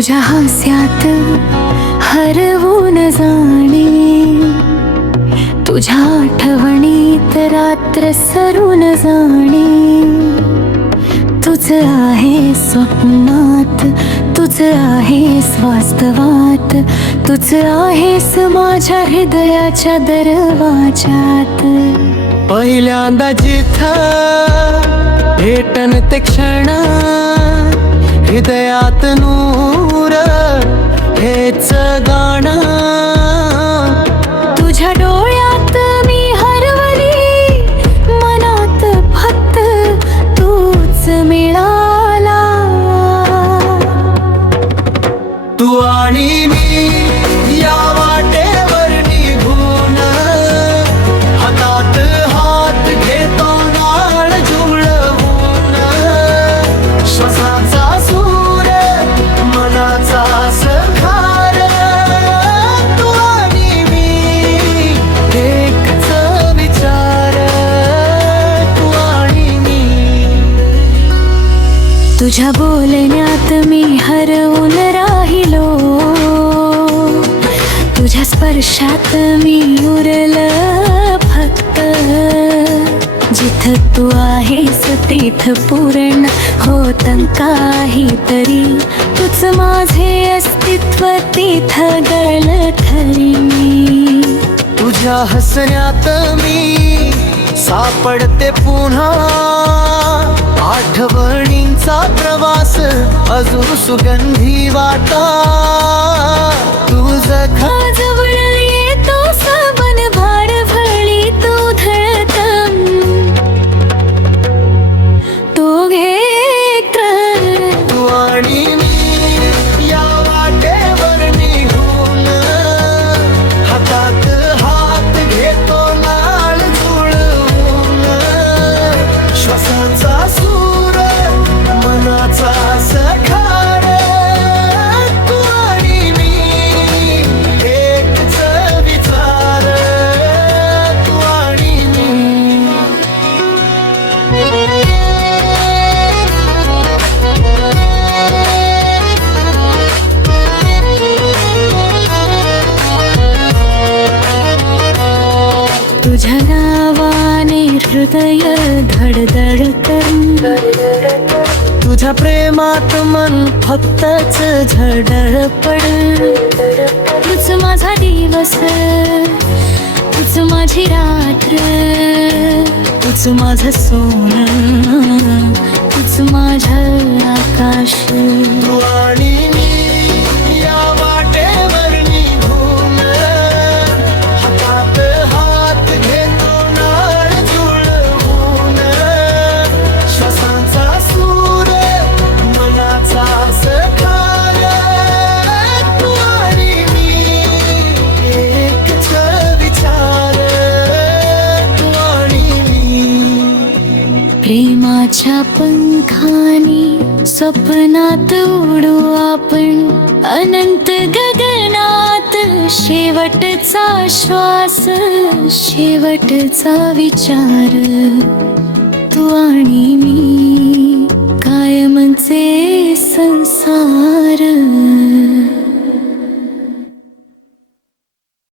तुझ्या हास्यात हरवून जाणे, तुझ्या आठवणीत रात्र सरून जाणे. तुझं आहे स्वप्नात, तुझं आहेस वास्तवात, तुझं आहेस माझ्या हृदयाच्या दरवाजात. पहिल्यांदा जिथं भेटन ते क्षण, हृदयात नूर हेच गाणं. तुझ्या डोळ्यात मी हरवली, मनात फक्त तूच मिळाला. तू आणि मी या वाटेवर निघून, हातात हात घेतो नाळ जुळवून. श्वासाचा सूर मनाचा सखार, तू आणि मी एकच विचार, तू आणि मी. तुझ्या बोलण्यात मी हरवून राहिलो, तुझ्या स्पर्शात मी उरलं फक्त. जिथं तू आहेस तिथं पूर्ण होतं काहीतरी, तुझ माझे अस्तित्व तिथं गळलं खरी मी. तुझ्या हसण्यात मी सापडते पुन्हा, आठवणींचा प्रवास अजून सुगंधी वाटा. तुझं जवळ येतो साबण भार भळी तू धडकन, तो घे कर. तू आणि मी या वाटेवर निघून, हातात हात घेतो नाळ जुळवून. श्वासाचा सूर मनाचा सखार, तू आणि मी एकच विचार, तू आणि मी. तुझ्या नावाने हृदय धडधडतं, तुझ्या प्रेमात मन फक्तच झडपड. तुझ माझा दिवस, तुझ माझी रात्र, तुझ माझं सोनं, तुझ माझं आकाश. तू आणि मी या वाटेवर निघून, हातात हात घेतो नाळ जुळवून. श्वासांचा सूर मनाचा सखार, तू आणि मी एकच विचार, तू आणि मी. प्रेमाच्या पंखानी स्वप्नात उडू आपण, अनंत गगनात. शेवटचा श्वास, शेवटचा विचार, तू आणि मी कायमचे संसार.